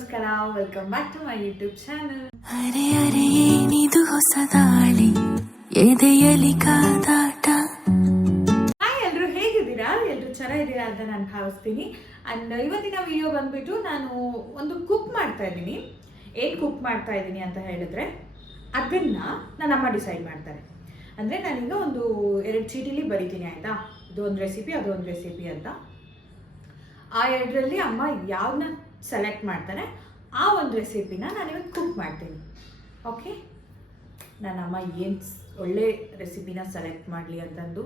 ನಮಸ್ಕಾರ, welcome back to my YouTube channel. ಅರೆ ಅರೆ ಏನಿದು ಹೊಸ ದಾಳಿ ಎದೆಯಲಿ ಕಾದಾಟ. ಹಾಯ್, ಎಲ್ಲರೂ ಹೇಗಿದ್ದೀರಾ? ಎಲ್ಲರೂ ಚೆನ್ನಾಗಿದ್ದೀರಾ ಅಂತ ನಾನು ಭಾವಿಸ್ತೀನಿ. ಅಂಡ್ ಇವತ್ತಿನ ವಿಡಿಯೋ ಬಂದ್ಬಿಟ್ಟು ನಾನು ಒಂದು ಕುಕ್ ಮಾಡ್ತಾ ಇದ್ದೀನಿ. ಏನು ಕುಕ್ ಮಾಡ್ತಾ ಇದ್ದೀನಿ ಅಂತ ಹೇಳಿದ್ರೆ ಅದನ್ನ ನನ್ನ ಅಮ್ಮ ಡಿಸೈಡ್ ಮಾಡ್ತಾರೆ. ಅಂದರೆ ನಾನೀಗ ಒಂದು 2 ಚೀಟಿಲಿ ಬರೀತೀನಿ, ಆಯಿತಾ? ಇದೊಂದು ರೆಸಿಪಿ, ಅದೊಂದು ರೆಸಿಪಿ ಅಂತ. ಆ 2ರಲ್ಲಿ ಅಮ್ಮ ಯಾವನ್ನ ಸೆಲೆಕ್ಟ್ ಮಾಡ್ತಾರೆ ಆ ಒಂದು ರೆಸಿಪಿನ ನಾನಿವತ್ತು ಕುಕ್ ಮಾಡ್ತೀನಿ. ಓಕೆ, ನನ್ನ ಅಮ್ಮ ಏನು ಒಳ್ಳೆ ರೆಸಿಪಿನ ಸೆಲೆಕ್ಟ್ ಮಾಡಲಿ ಅಂತಂದು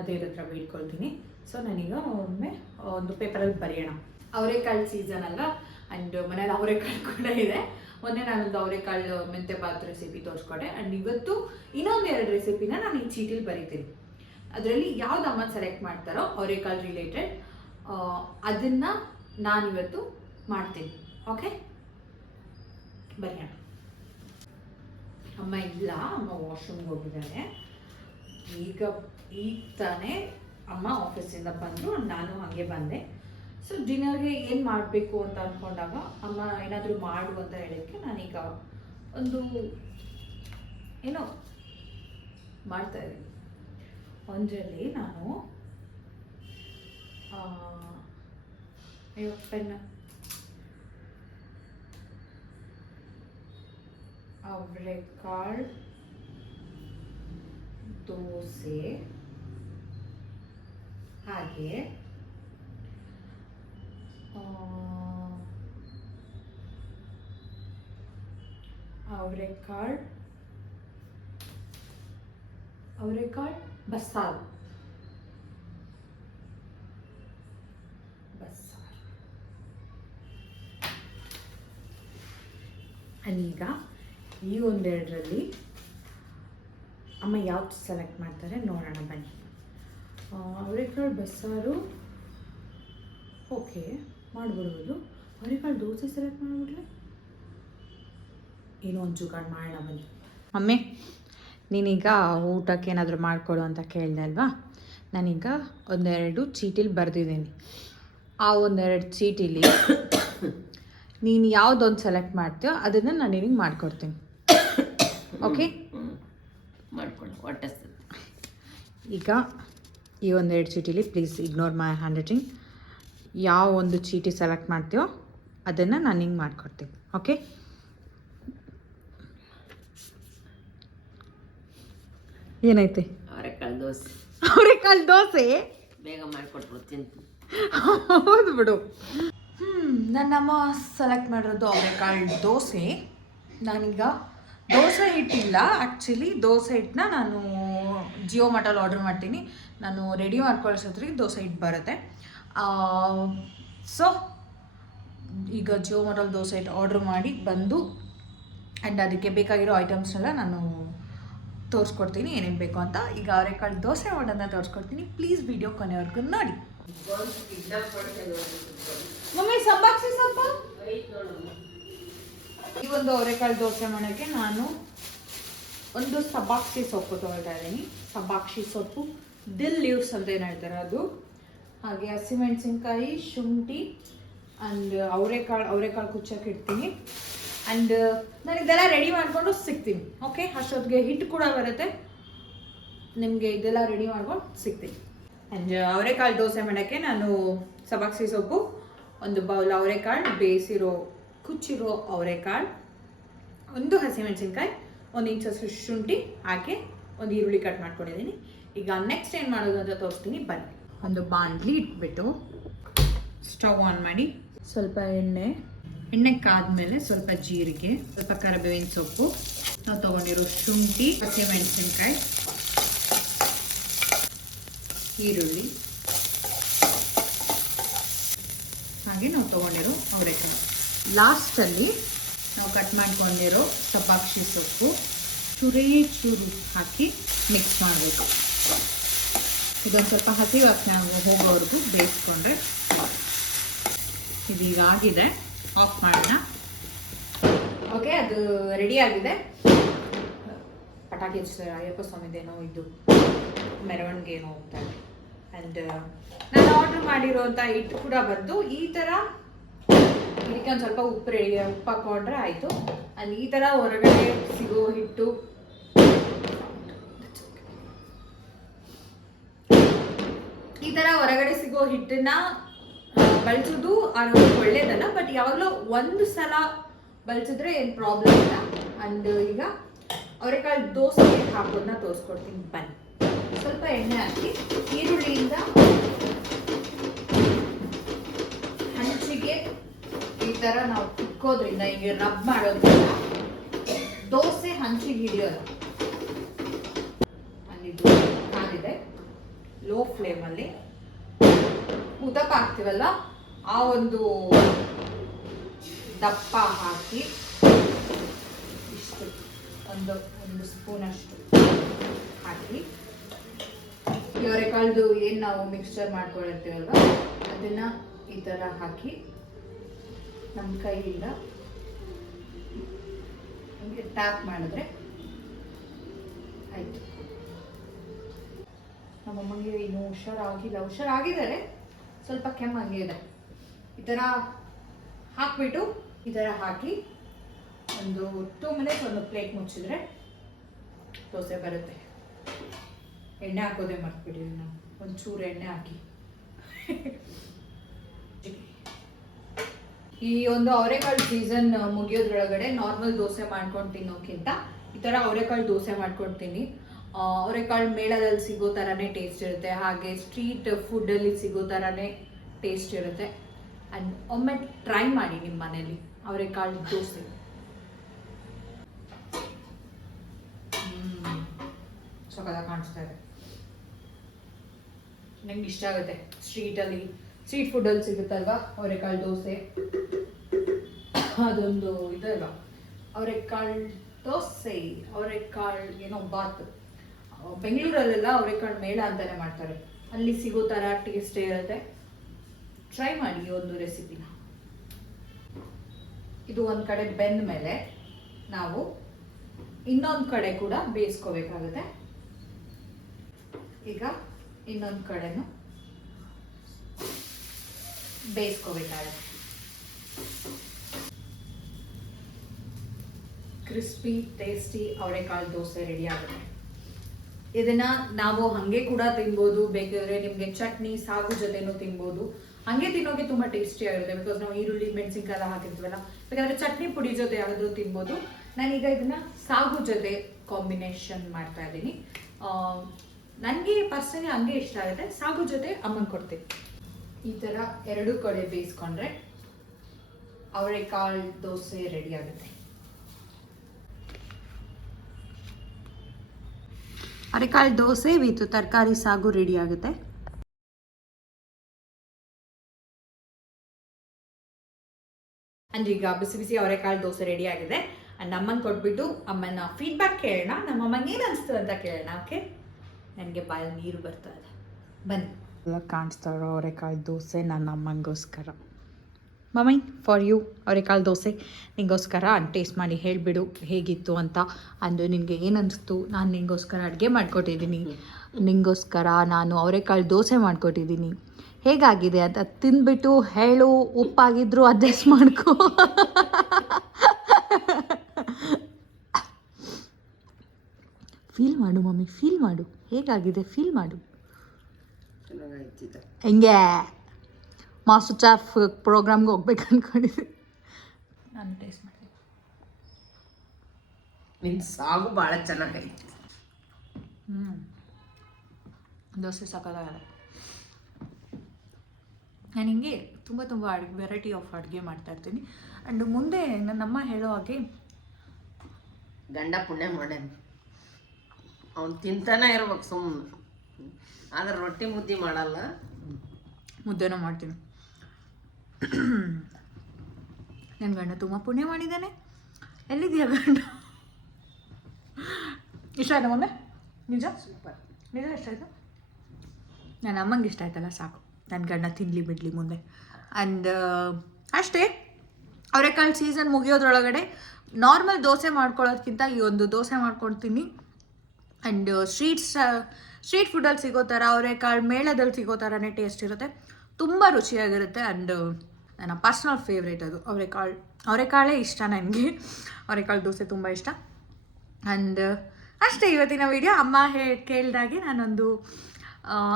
ಅದೇರ ಹತ್ರ ಬೇಡ್ಕೊಳ್ತೀನಿ. ಸೊ ನಾನೀಗ ಒಮ್ಮೆ ಒಂದು ಪೇಪರಲ್ಲಿ ಬರೆಯೋಣ. ಅವರೆಕಾಳು ಸೀಸನ್ ಅಲ್ಲ, ಆ್ಯಂಡ್ ಮನೇಲಿ ಅವರೆಕಾಳು ಕೂಡ ಇದೆ. ಮೊನ್ನೆ ನಾನೊಂದು ಅವರೆಕಾಳು ಮೆಂತೆ ಬಾತ್ ರೆಸಿಪಿ ತೋರಿಸ್ಕೊಟ್ಟೆ. ಆ್ಯಂಡ್ ಇವತ್ತು ಇನ್ನೊಂದು 2 ರೆಸಿಪಿನ ನಾನು ಈ ಚೀಟಿಲಿ ಬರೀತೀನಿ. ಅದರಲ್ಲಿ ಯಾವ್ದು ಅಮ್ಮ ಸೆಲೆಕ್ಟ್ ಮಾಡ್ತಾರೋ ಅವರೆಕಾಳು ರಿಲೇಟೆಡ್ ಅದನ್ನು ನಾನಿವತ್ತು ಮಾಡ್ತೀನಿ. ಓಕೆ, ಬರೆಯೋಣ. ಅಮ್ಮ ಇಲ್ಲ, ಅಮ್ಮ ವಾಶ್ರೂಮ್ಗೆ ಹೋಗಿದ್ದಾನೆ. ಈಗ ತಾನೇ ಅಮ್ಮ ಆಫೀಸಿಂದ ಬಂದರು, ನಾನು ಹಾಗೆ ಬಂದೆ. ಸೊ ಡಿನ್ನರ್ಗೆ ಏನು ಮಾಡಬೇಕು ಅಂತ ಅಂದ್ಕೊಂಡಾಗ ಅಮ್ಮ ಏನಾದರೂ ಮಾಡು ಅಂತ ಹೇಳಿದ್ದಕ್ಕೆ ನಾನೀಗ ಒಂದು ಏನೋ ಮಾಡ್ತಾಯಿದ್ದೀನಿ. ಒಂದರಲ್ಲಿ ನಾನು ಪೆನ್ನ ಅವರೆಕಾಳು ದೋಸೆ, ಹಾಗೆ ಅವರೆಕಾಳು ಬಸ್ಸಾರು. ಈಗ ಈ 1-2ರಲ್ಲಿ ಅಮ್ಮ ಯಾವ್ದು ಸೆಲೆಕ್ಟ್ ಮಾಡ್ತಾರೆ ನೋಡೋಣ ಬನ್ನಿ. ಅವರೆಕಾಳು ಬಸ್ಸಾರು ಓಕೆ ಮಾಡಿಬಿಡ್ಬೋದು. ಅವರೆಕಾಳು ದೋಸೆ ಸೆಲೆಕ್ಟ್ ಮಾಡಿಬಿಡ್ಲೆ, ಏನೋ ಒಂದು ಜುಗಾಡು ಮಾಡೋಣ ಬನ್ನಿ. ಅಮ್ಮೆ, ನೀನೀಗ ಊಟಕ್ಕೆ ಏನಾದರೂ ಮಾಡಿಕೊಡು ಅಂತ ಕೇಳಿದೆ ಅಲ್ವಾ? ನಾನೀಗ 1-2 ಚೀಟಿಲಿ ಬರೆದಿದ್ದೀನಿ. ಆ 1-2 ಚೀಟಿಲಿ ನೀನು ಯಾವುದೊಂದು ಸೆಲೆಕ್ಟ್ ಮಾಡ್ತೀಯೋ ಅದನ್ನು ನಾನು ನಿನಗೆ ಮಾಡಿಕೊಡ್ತೀನಿ. ಓಕೆ, ಮಾಡ್ಕೊಳ್ಳಿ. ಹೊಟ್ಟೆ ಈಗ ಈ 1-2 ಚೀಟಿಲಿ please ignore my handwriting. ಯಾವ ಒಂದು ಚೀಟಿ ಸೆಲೆಕ್ಟ್ ಮಾಡ್ತೀಯೋ ಅದನ್ನು ನಾನು ನಿಂಗೆ ಮಾಡಿಕೊಡ್ತೀನಿ. ಓಕೆ, ಏನೈತೆ? ಅವರೆಕಾಳು ದೋಸೆ ಬೇಗ ಮಾಡಿಕೊಟ್ರು ತಿಂತೀನಿ. ಹೌದು ಬಿಡು. ನನ್ನಮ್ಮ ಸೆಲೆಕ್ಟ್ ಮಾಡಿರೋದು ಅವರೆಕಾಳು ದೋಸೆ. ನಾನೀಗ ದೋಸೆ ಹಿಟ್ಟಿಲ್ಲ, ಆ್ಯಕ್ಚುಲಿ ದೋಸೆ ಹಿಟ್ಟನ್ನ ನಾನು ಜಿಯೋ ಮಾರ್ಟಲ್ಲಿ ಆರ್ಡರ್ ಮಾಡ್ತೀನಿ. ನಾನು ರೆಡಿ ಮಾಡ್ಕೊಳ್ಳೋಷ್ಟೊತ್ತಿಗೆ ದೋಸೆ ಹಿಟ್ಟು ಬರುತ್ತೆ. ಸೊ ಈಗ ಜಿಯೋ ಮಾರ್ಟಲ್ಲಿ ದೋಸೆ ಹಿಟ್ಟು ಆರ್ಡ್ರ್ ಮಾಡಿ ಬಂದು ಆ್ಯಂಡ್ ಅದಕ್ಕೆ ಬೇಕಾಗಿರೋ ಐಟಮ್ಸ್ನೆಲ್ಲ ನಾನು ತೋರಿಸ್ಕೊಡ್ತೀನಿ ಏನೇನು ಬೇಕು ಅಂತ. ಈಗ ಅವರೆಕಾಳು ದೋಸೆ ಮಾಡೋದನ್ನ ತೋರಿಸ್ಕೊಡ್ತೀನಿ. ಪ್ಲೀಸ್ ವಿಡಿಯೋ ಕೊನೆವರೆಗೂ ನೋಡಿ. ಮಮ್ಮಿ ಸಬ್ಬಾಕ್ಷಿ ಸೊಪ್ಪು, ಈ ಒಂದು ಅವರೆಕಾಳು ದೋಸೆ ಮಾಡೋಕ್ಕೆ ನಾನು ಒಂದು ಸಬ್ಬಾಕ್ಷಿ ಸೊಪ್ಪು ತೊಗೊಳ್ತಾ ಇದ್ದೀನಿ. ಸಬ್ಬಾಕ್ಷಿ ಸೊಪ್ಪು, ದಿಲ್ ಲೀವ್ಸ್ ಅಂತ ಏನು ಹೇಳ್ತಾರೆ ಅದು, ಹಾಗೆ ಹಸಿಮೆಣಸಿನ್ಕಾಯಿ, ಶುಂಠಿ ಆ್ಯಂಡ್ ಅವರೆಕಾಳು ಕುಚ್ಚಕ್ಕೆ ಇಡ್ತೀನಿ. ಆ್ಯಂಡ್ ನಾನು ಇದೆಲ್ಲ ರೆಡಿ ಮಾಡಿಕೊಂಡು ಸಿಗ್ತೀನಿ. ಓಕೆ, ಅಷ್ಟೊತ್ತಿಗೆ ಹಿಟ್ಟು ಕೂಡ ಬರುತ್ತೆ, ನಿಮಗೆ ಇದೆಲ್ಲ ರೆಡಿ ಮಾಡ್ಕೊಂಡು ಸಿಗ್ತೀನಿ. ಆ್ಯಂಡ್ ಅವರೆಕಾಳು ದೋಸೆ ಮಾಡೋಕ್ಕೆ ನಾನು ಸಬ್ಬಾಕ್ಷಿ ಸೊಪ್ಪು, ಒಂದು ಬೌಲ್ ಅವರೆಕಾಳು, ಬೇಯಿಸಿರೋ ಕುಚ್ಚಿರೋ ಅವರೆಕಾಳು, ಒಂದು ಹಸಿಮೆಣಸಿನ್ಕಾಯಿ, 1 ಇಂಚಷ್ಟು ಶುಂಠಿ ಹಾಕಿ ಒಂದು ಈರುಳ್ಳಿ ಕಟ್ ಮಾಡ್ಕೊಂಡಿದ್ದೀನಿ. ಈಗ ನೆಕ್ಸ್ಟ್ ಏನು ಮಾಡೋದು ಅಂತ ತೋರಿಸ್ತೀನಿ ಬನ್ನಿ. ಒಂದು ಬಾಣಲಿ ಇಟ್ಬಿಟ್ಟು ಸ್ಟವ್ ಆನ್ ಮಾಡಿ, ಸ್ವಲ್ಪ ಎಣ್ಣೆ ಕಾದ್ಮೇಲೆ ಸ್ವಲ್ಪ ಜೀರಿಗೆ, ಸ್ವಲ್ಪ ಕರಿಬೇವಿನ ಸೊಪ್ಪು, ನಾವು ತೊಗೊಂಡಿರೋ ಶುಂಠಿ, ಹಸಿಮೆಣಸಿನ್ಕಾಯಿ, ಈರುಳ್ಳಿ, ಹಾಗೆ ನಾವು ತೊಗೊಂಡಿರೋ ಅವರೆಕಾಳು, ಲಾಸ್ಟಲ್ಲಿ ನಾವು ಕಟ್ ಮಾಡ್ಕೊಂಡಿರೋ ಸಬ್ಬಾಕ್ಷಿ ಸೊಪ್ಪು ಚೂರು ಹಾಕಿ ಮಿಕ್ಸ್ ಮಾಡಬೇಕು. ಇದೊಂದು ಸ್ವಲ್ಪ ಹಸಿ ವಾಸನೆ ಹೋಗೋವರೆಗೂ ಬೇಯಿಸ್ಕೊಂಡ್ರೆ ಇದೀಗ ಆಗಿದೆ. ಆಫ್ ಮಾಡೋಣ. ಓಕೆ, ಅದು ರೆಡಿ ಆಗಿದೆ. ಪಟಾಕಿ ಹಚ್ತಾರೆ, ಅಯ್ಯಪ್ಪ ಸ್ವಾಮಿದೇನೋ ಇದು ಮೆರವಣಿಗೆ ಏನೋ ಹೋಗ್ತಾರೆ. ಆ್ಯಂಡ್ ನಾನು ಆರ್ಡ್ರ್ ಮಾಡಿರೋಂಥ ಹಿಟ್ಟು ಕೂಡ ಬಂದು ಈ ಥರ ಇದಕ್ಕೆ ಒಂದು ಸ್ವಲ್ಪ ಉಪ್ಪು ಹಾಕೊಂಡ್ರೆ ಆಯಿತು. ಆ್ಯಂಡ್ ಈ ಥರ ಹೊರಗಡೆ ಸಿಗೋ ಹಿಟ್ಟು ಹಿಟ್ಟನ್ನ ಬಳಸೋದು ಒಳ್ಳೇದಲ್ಲ, ಬಟ್ ಯಾವಾಗಲೂ ಒಂದು ಸಲ ಬಳಸಿದ್ರೆ ಏನು ಪ್ರಾಬ್ಲಮ್ ಇಲ್ಲ. ಆ್ಯಂಡ್ ಈಗ ಅವರೆಕಾಳು ದೋಸೆ ಹಾಕೋದನ್ನ ತೋರಿಸ್ಕೊಡ್ತೀನಿ ಬನ್ನಿ. ಸ್ವಲ್ಪ ಎಣ್ಣೆ ಹಾಕಿ ಈರುಳ್ಳಿಯಿಂದ ಹಂಚಿಗೆ ಈ ಥರ ನಾವು ತಿಕ್ಕೋದ್ರಿಂದ, ಹಿಂಗೆ ರಬ್ ಮಾಡೋದ್ರಿಂದ ದೋಸೆ ಹಂಚಿಗೆ ಹಿಡಿಯೋದು. ಅಲ್ಲಿದು ಕಾಲಿದೆ, ಲೋ ಫ್ಲೇಮಲ್ಲಿ ಉದಪ್ಪ ಹಾಕ್ತೀವಲ್ಲ ಆ ಒಂದು ದಪ್ಪ ಹಾಕಿ ಇಷ್ಟು ಒಂದು ಸ್ಪೂನಷ್ಟು ಹಾಕಿ ಅವರೆಕಾಳ್ದು ಏನು ನಾವು ಮಿಕ್ಸ್ಚರ್ ಮಾಡ್ಕೊಂಡಿರ್ತೀವಲ್ವ ಅದನ್ನು ಈ ಥರ ಹಾಕಿ ನಮ್ಮ ಕೈಯಿಂದ ಹಿಂಗೆ ಟ್ಯಾಪ್ ಮಾಡಿದ್ರೆ ಆಯಿತು. ನಮ್ಮಮ್ಮಂಗೆ ಇನ್ನು ಹುಷಾರಾಗಿದ್ದಾರೆ, ಸ್ವಲ್ಪ ಕೆಮ್ಮು ಹಂಗೆ ಇದೆ. ಈ ಥರ ಹಾಕ್ಬಿಟ್ಟು ಈ ಥರ ಹಾಕಿ ಒಂದು 2 ಮಿನಿಟ್ಸ್ ಒಂದು ಪ್ಲೇಟ್ ಮುಚ್ಚಿದ್ರೆ ದೋಸೆ ಬರುತ್ತೆ. ಎಣ್ಣೆ ಹಾಕೋದೇ ಮರ್ತ್ಬಿಟ್ಟಿವಿ ನಾವು, ಒಂಚೂರು ಎಣ್ಣೆ ಹಾಕಿ. ಈ ಒಂದು ಅವರೆಕಾಳು ಸೀಸನ್ ಮುಗಿಯೋದ್ರೊಳಗಡೆ ನಾರ್ಮಲ್ ದೋಸೆ ಮಾಡ್ಕೊಂಡು ತಿನ್ನೋಕ್ಕಿಂತ ಈ ಥರ ಅವರೆಕಾಳು ದೋಸೆ ಮಾಡ್ಕೊಳ್ತೀನಿ. ಅವರೆಕಾಳು ಮೇಳದಲ್ಲಿ ಸಿಗೋ ಥರನೇ ಟೇಸ್ಟ್ ಇರುತ್ತೆ, ಹಾಗೆ ಸ್ಟ್ರೀಟ್ ಫುಡ್ಡಲ್ಲಿ ಸಿಗೋ ಥರನೇ ಟೇಸ್ಟ್ ಇರುತ್ತೆ. ಆ್ಯಂಡ್ ಒಮ್ಮೆ ಟ್ರೈ ಮಾಡಿ ನಿಮ್ಮ ಮನೇಲಿ ಅವರೆಕಾಳು ದೋಸೆ. ಸಖತ್ತಾಗಿ ಕಾಣಿಸ್ತಾ ಇದೆ, ನಂಗೆ ಇಷ್ಟ ಆಗುತ್ತೆ. ಸ್ಟ್ರೀಟ್ ಫುಡ್ಡಲ್ಲಿ ಸಿಗುತ್ತಲ್ವಾ ಅವರೆಕಾಳು ದೋಸೆ, ಅದೊಂದು ಇದಲ್ವಾ ಅವರೆಕಾಳು ದೋಸೆ, ಅವರೆಕಾಳು ಏನೋ ಬಾತ್. ಬೆಂಗಳೂರಲ್ಲೆಲ್ಲ ಅವರೆಕಾಳು ಮೇಳ ಅಂತಾನೆ ಮಾಡ್ತಾರೆ, ಅಲ್ಲಿ ಸಿಗೋ ಥರ ಟೇಸ್ಟೇ ಇರುತ್ತೆ. ಟ್ರೈ ಮಾಡಿ ಈ ಒಂದು ರೆಸಿಪಿನ. ಇದು ಒಂದು ಕಡೆ ಬೆಂದ ಮೇಲೆ ನಾವು ಇನ್ನೊಂದು ಕಡೆ ಕೂಡ ಬೇಯಿಸ್ಕೋಬೇಕಾಗುತ್ತೆ. ಈಗ ಇನ್ನೊಂದು ಕಡೆನೂ ಬೇಯಿಸ್ಕೋಬೇಕಾಗುತ್ತೆ. ಕ್ರಿಸ್ಪಿ ಟೇಸ್ಟಿ ಅವರೆಕಾಳು ದೋಸೆ ರೆಡಿ ಆಗುತ್ತೆ. ಇದನ್ನ ನಾವು ಹಾಗೆ ಕೂಡ ತಿನ್ಬೋದು, ಬೇಕಾದ್ರೆ ನಿಮಗೆ ಚಟ್ನಿ ಸಾಗು ಜೊತೆನೂ ತಿನ್ಬೋದು. ಹಾಗೆ ತಿನ್ನೋಕೆ ತುಂಬ ಟೇಸ್ಟಿ ಆಗಿರುತ್ತೆ, ಬಿಕಾಸ್ ನಾವು ಈರುಳ್ಳಿ ಮೆಣಸಿನ್ಕಾಯಿ ಎಲ್ಲ ಹಾಕಿರ್ತೀವಲ್ಲ. ಬೇಕಾದ್ರೆ ಚಟ್ನಿ ಪುಡಿ ಜೊತೆ ಯಾವ್ದಾದ್ರು ತಿನ್ಬೋದು. ನಾನೀಗ ಇದನ್ನ ಸಾಗು ಜೊತೆ ಕಾಂಬಿನೇಷನ್ ಮಾಡ್ತಾ ಇದ್ದೀನಿ. ನನಗೆ ಪರ್ಸನಲಿ ಹಂಗೆ ಇಷ್ಟ ಆಗುತ್ತೆ, ಸಾಗು ಜೊತೆ ಅಮ್ಮನ ಕೊಡ್ತೀನಿ. ಈ ಥರ 2 ಕಡೆ ಬೇಯಿಸ್ಕೊಂಡ್ರೆ ಅವರೆಕಾಳು ದೋಸೆ ರೆಡಿ ಆಗುತ್ತೆ. ಅವರೆಕಾಳು ದೋಸೆ ವಿತ್ ತರಕಾರಿ ಸಾಗು ರೆಡಿ ಆಗುತ್ತೆ. ಅಂಡ್ ಈಗ ಬಿಸಿ ಬಿಸಿ ಅವರೆಕಾಳು ದೋಸೆ ರೆಡಿ ಆಗಿದೆ. ಅಂಡ್ ಅಮ್ಮನ ಕೊಟ್ಬಿಟ್ಟು ಅಮ್ಮನ ಫೀಡ್ಬ್ಯಾಕ್ ಕೇಳೋಣ, ನಮ್ಮಮ್ಮಂಗೆ ಏನು ಅನಿಸ್ತು ಅಂತ ಕೇಳೋಣ. ಓಕೆ, ನನಗೆ ಬಾಯಲ್ಲಿ ನೀರು ಬರ್ತಾ ಇದೆ, ಬನ್ನಿ. ಎಲ್ಲ ಕಾಣಿಸ್ತಾ ಇರೋ ಅವರೆಕಾಳು ದೋಸೆ ನನ್ನ ಅಮ್ಮಂಗೋಸ್ಕರ. ಮಮ್ಮಿ, ಫಾರ್ ಯು ಅವರೆಕಾಳು ದೋಸೆ ನಿಂಗೋಸ್ಕರ. ಟೇಸ್ಟ್ ಮಾಡಿ ಹೇಳಿಬಿಡು ಹೇಗಿತ್ತು ಅಂತ. ಅಂದು ನಿನಗೆ ಏನು ಅನಿಸ್ತು? ನಾನು ನಿಂಗೋಸ್ಕರ ಅಡುಗೆ ಮಾಡಿಕೊಟ್ಟಿದ್ದೀನಿ, ನಿಂಗೋಸ್ಕರ ನಾನು ಅವರೆಕಾಳು ದೋಸೆ ಮಾಡಿಕೊಟ್ಟಿದ್ದೀನಿ, ಹೇಗಾಗಿದೆ ಅಂತ ತಿಂದ್ಬಿಟ್ಟು ಹೇಳು. ಉಪ್ಪಾಗಿದ್ರು ಅಡ್ಜಸ್ಟ್ ಮಾಡ್ಕೊ. ಫೀಲ್ ಮಾಡು ಮಮ್ಮಿ, ಫೀಲ್ ಮಾಡು, ಹೇಗಾಗಿದೆ ಫೀಲ್ ಮಾಡು. ಹೆಂಗೆ ಮಾಸ್ಟರ್ ಚಾಫ್ ಪ್ರೋಗ್ರಾಮ್ಗೆ ಹೋಗ್ಬೇಕು ಅಂದ್ಕೊಂಡಿದ್ದೆ ನಾನು. ಟೇಸ್ಟ್ ಮಾಡ್ತೀನಿ. ನಿನ್ನ ಸಾಗು ಭಾಳ ಚೆನ್ನಾಗೈತೆ. ದೋಸೆ ಸಾಕಾಗಲ್ಲ. ನಾನು ಹಿಂಗೆ ತುಂಬ ವೆರೈಟಿ ಆಫ್ ಅಡುಗೆ ಮಾಡ್ತಾಯಿರ್ತೀನಿ. ಆ್ಯಂಡ್ ಮುಂದೆ ನನ್ನಮ್ಮ ಹೇಳೋ ಹಾಗೆ ಗಂಡ ಪುಣ್ಯ ಮಾಡ್ಯಾನ, ಅವ್ನು ತಿಂತಾನೆ ಇರ್ಬೇಕು ಸುಮ್ಮನೆ. ಆದ್ರೆ ರೊಟ್ಟಿ ಮುದ್ದೆ ಮಾಡಲ್ಲ, ಮುದ್ದೆನೂ ಮಾಡ್ತೀನಿ. ನನ್ನ ಗಂಡ ತುಂಬ ಪುಣ್ಯ ಮಾಡಿದ್ದಾನೆ. ಎಲ್ಲಿದೆಯಾ ಗಂಡ? ಇಷ್ಟ ಆಯ್ತಾ ಮಮ್ಮಿ? ನಿಜ ಸೂಪರ್, ನಿಜ ಇಷ್ಟ ಆಯಿತು. ನನ್ನ ಅಮ್ಮಂಗೆ ಇಷ್ಟ ಆಯ್ತಲ್ಲ, ಸಾಕು. ನನ್ನ ಗಂಡ ತಿನ್ನಲಿ ಬಿಡಲಿ ಮುಂದೆ. ಆ್ಯಂಡ್ ಅಷ್ಟೇ, ಅವರೆಕಾಳು ಸೀಸನ್ ಮುಗಿಯೋದ್ರೊಳಗಡೆ ನಾರ್ಮಲ್ ದೋಸೆ ಮಾಡ್ಕೊಳ್ಳೋದ್ಕಿಂತ ಈ ಒಂದು ದೋಸೆ ಮಾಡ್ಕೊಳ್ತೀನಿ. ಆ್ಯಂಡ್ ಸ್ಟ್ರೀಟ್ ಫುಡ್ಡಲ್ಲಿ ಸಿಗೋ ಥರ ಅವರೆಕಾಳು ಮೇಳದಲ್ಲಿ ಸಿಗೋ ಥರನೇ ಟೇಸ್ಟ್ ಇರುತ್ತೆ, ತುಂಬ ರುಚಿಯಾಗಿರುತ್ತೆ. ಆ್ಯಂಡ್ ನನ್ನ ಪರ್ಸ್ನಲ್ ಫೇವ್ರೇಟ್ ಅದು ಅವರೆಕಾಳೇ ಇಷ್ಟ ನನಗೆ. ಅವರೆಕಾಳು ದೋಸೆ ತುಂಬ ಇಷ್ಟ. ಆ್ಯಂಡ್ ಅಷ್ಟೇ ಇವತ್ತಿನ ವಿಡಿಯೋ. ಅಮ್ಮ ಕೇಳಿದಾಗೆ ನಾನೊಂದು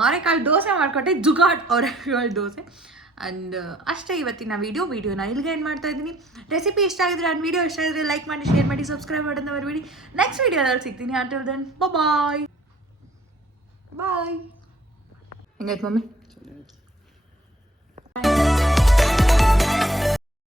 ಅವರೆಕಾಳು ದೋಸೆ ಮಾಡಿಕೊಟ್ಟೆ, ಜುಗಾಡ್ ಅವರೆಕಾಳು ದೋಸೆ. ಆ್ಯಂಡ್ ಅಷ್ಟೇ ಇವತ್ತಿನ ವಿಡಿಯೋನ ಇಲ್ಲಿಗೆ ಏನು ಮಾಡ್ತಾ ಇದ್ದೀನಿ. ರೆಸಿಪಿ ಇಷ್ಟ ಆಗಿದ್ರೆ, ನನ್ನ ವಿಡಿಯೋ ಇಷ್ಟ ಆಗಿದ್ರೆ ಲೈಕ್ ಮಾಡಿ, ಶೇರ್ ಮಾಡಿ, ಸಬ್ಸ್ಕ್ರೈಬ್ ಮಾಡೋದನ್ನ ಮರಿಬೇಡಿ. ನೆಕ್ಸ್ಟ್ ವಿಡಿಯೋದಲ್ಲಿ ಸಿಗ್ತೀನಿ. Until then bye. ಹೆಂಗಾಯ್ತು ಮಮ್ಮಿ?